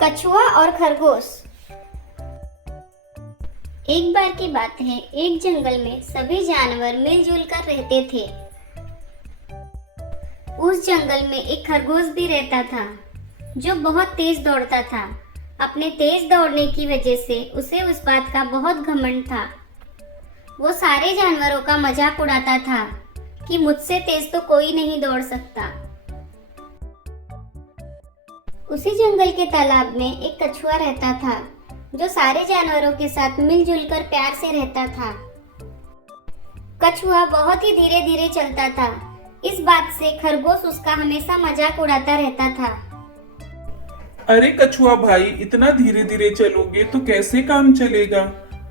कछुआ और खरगोश। एक बार की बात है, एक जंगल में सभी जानवर मिलजुल कर रहते थे। उस जंगल में एक खरगोश भी रहता था जो बहुत तेज दौड़ता था। अपने तेज दौड़ने की वजह से उसे उस बात का बहुत घमंड था। वो सारे जानवरों का मजाक उड़ाता था कि मुझसे तेज तो कोई नहीं दौड़ सकता। उसी जंगल के तालाब में एक कछुआ रहता था जो सारे जानवरों के साथ मिलजुल कर प्यार से रहता था। कछुआ बहुत ही धीरे धीरे चलता था। इस बात से खरगोश उसका हमेशा मजाक उड़ाता रहता था। अरे कछुआ भाई, इतना धीरे धीरे चलोगे तो कैसे काम चलेगा?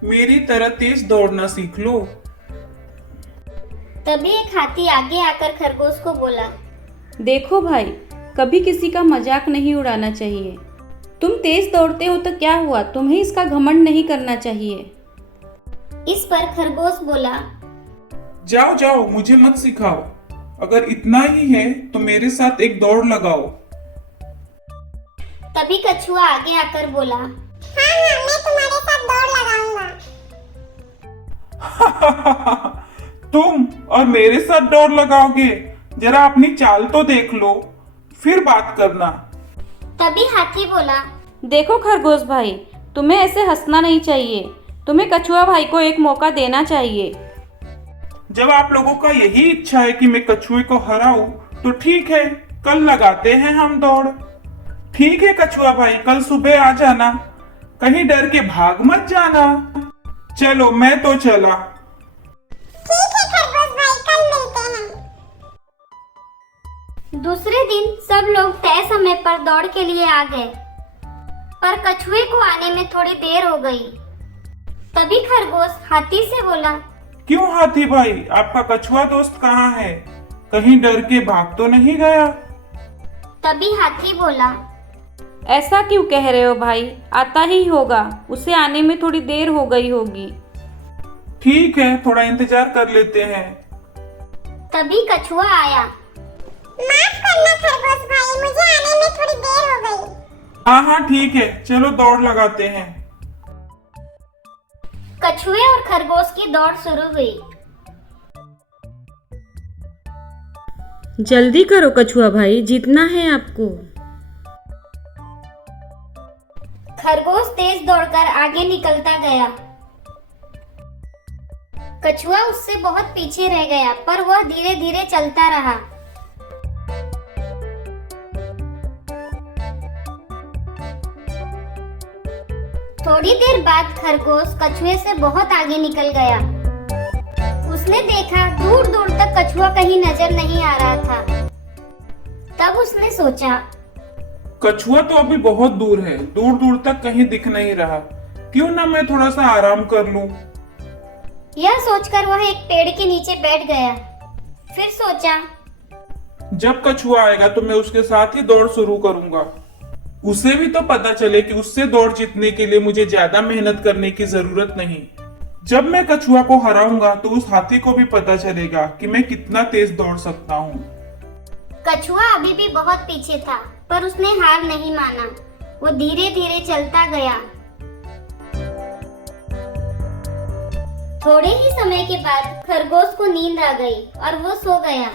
मेरी तरह तेज दौड़ना सीख लो। तभी एक हाथी आगे आकर खरगोश को बोला, देखो भाई, कभी किसी का मजाक नहीं उड़ाना चाहिए। तुम तेज दौड़ते हो तो क्या हुआ, तुम्हें इसका घमंड नहीं करना चाहिए। इस पर खरगोश बोला, जाओ जाओ, मुझे मत सिखाओ। अगर इतना ही है तो मेरे साथ एक दौड़ लगाओ। तभी कछुआ आगे आकर बोला, हाँ मैं तुम्हारे साथ दौड़ लगाऊंगा। तुम और मेरे साथ दौड़ लगाओगे? जरा अपनी चाल तो देख लो, फिर बात करना। तभी हाथी बोला, देखो खरगोश भाई, तुम्हें ऐसे हंसना नहीं चाहिए। तुम्हें कछुआ भाई को एक मौका देना चाहिए। जब आप लोगों का यही इच्छा है कि मैं कछुए को हराऊं, तो ठीक है, कल लगाते हैं हम दौड़। ठीक है कछुआ भाई, कल सुबह आ जाना। कहीं डर के भाग मत जाना। चलो मैं तो चला। ठीक है खरगोश भाई, कल मिलते हैं। दूसरे दिन सब लोग तय समय पर दौड़ के लिए आ गए, पर कछुए को आने में थोड़ी देर हो गई। तभी खरगोश हाथी से बोला, क्यों हाथी भाई, आपका कछुआ दोस्त कहाँ है? कहीं डर के भाग तो नहीं गया? तभी हाथी बोला, ऐसा क्यों कह रहे हो भाई? आता ही होगा, उसे आने में थोड़ी देर हो गई होगी। ठीक है, थोड़ा इंतजार कर लेते हैं। तभी कछुआ आया। माफ करना खरगोश भाई, मुझे आने में थोड़ी देर हो गई। हाँ हाँ ठीक है, चलो दौड़ लगाते हैं। कछुए और खरगोश की दौड़ शुरू हुई। जल्दी करो कछुआ भाई, जीतना है आपको। खरगोश तेज दौड़कर आगे निकलता गया। कछुआ उससे बहुत पीछे रह गया, पर वह धीरे धीरे चलता रहा। थोड़ी देर बाद खरगोश कछुए से बहुत आगे निकल गया। उसने देखा दूर दूर तक कछुआ कहीं नजर नहीं आ रहा था। तब उसने सोचा, कछुआ तो अभी बहुत दूर है, दूर दूर तक कहीं दिख नहीं रहा। क्यों ना मैं थोड़ा सा आराम कर लूं। यह सोचकर वह एक पेड़ के नीचे बैठ गया। फिर सोचा, जब कछुआ आएगा तो मैं उसके साथ ही दौड़ शुरू करूंगा। उसे भी तो पता चले कि उससे दौड़ जीतने के लिए मुझे ज्यादा मेहनत करने की जरूरत नहीं। जब मैं कछुआ को हराऊंगा तो उस हाथी को भी पता चलेगा कि मैं कितना तेज दौड़ सकता हूँ। कछुआ अभी भी बहुत पीछे था, पर उसने हार नहीं माना। वो धीरे धीरे चलता गया। थोड़े ही समय के बाद खरगोश को नींद आ गई और वो सो गया।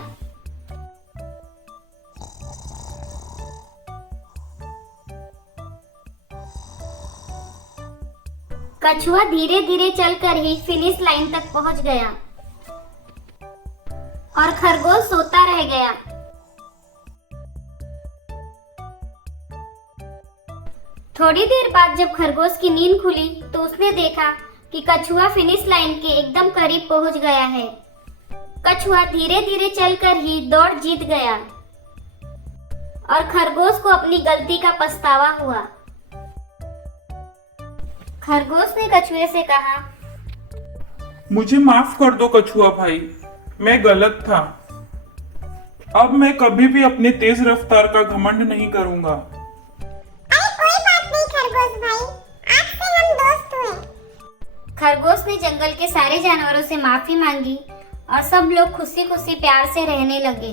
कछुआ धीरे धीरे चलकर ही फिनिश लाइन तक पहुंच गया और खरगोश सोता रह गया। थोड़ी देर बाद जब खरगोश की नींद खुली तो उसने देखा कि कछुआ फिनिश लाइन के एकदम करीब पहुंच गया है। कछुआ धीरे धीरे चलकर ही दौड़ जीत गया और खरगोश को अपनी गलती का पछतावा हुआ। खरगोश ने कछुए से कहा, मुझे माफ कर दो कछुआ भाई, मैं गलत था। अब मैं कभी भी अपने तेज रफ्तार का घमंड नहीं करूंगा। अरे कोई बात नहीं खरगोश भाई, आज से हम दोस्त हुए। खरगोश ने जंगल के सारे जानवरों से माफी मांगी और सब लोग खुशी खुशी प्यार से रहने लगे।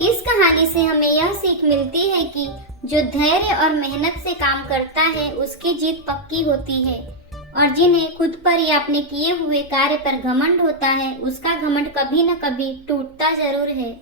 इस कहानी से हमें यह सीख मिलती है कि जो धैर्य और मेहनत से काम करता है उसकी जीत पक्की होती है, और जिन्हें खुद पर या अपने किए हुए कार्य पर घमंड होता है उसका घमंड कभी न कभी टूटता जरूर है।